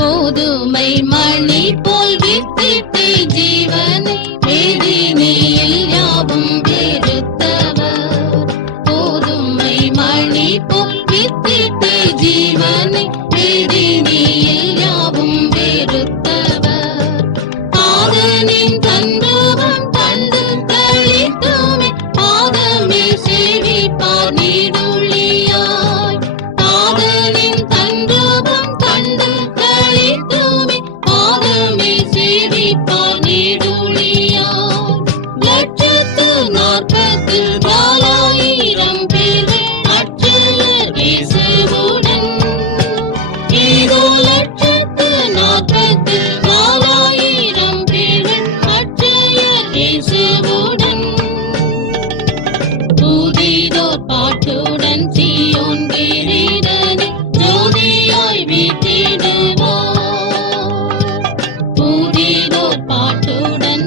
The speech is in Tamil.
கோதுமை மணி போல் வித்திட்டு ஜீவனை வேதினியில் யாவும் வெறுத்தவர். கோதுமை மணி போல் வித்திட்டு ஜீவனை வேதினியில் யாவும் வெறுத்தவர். ஆதனின் தன்ரூபம் கண்டு கழித்துமே பாதமே சேவிப்பார் நீடுழியாய். ஆதனின் தன்ரூபம் கண்டு கழித்துமே பாதமே சேவிப்பார் நீடுழியாய். 144,000 பேர்கள் அட்சயர் இயேசுவுடன். இதோ 144,000 பேர்கள் அட்சயர் இயேசுவுடன். புதிதோர் பாட்டுடன் சீயோன் கிரீடனை ஜோதியாய் வீட்டிடுவார். புதிதோர் பாட்டுடன்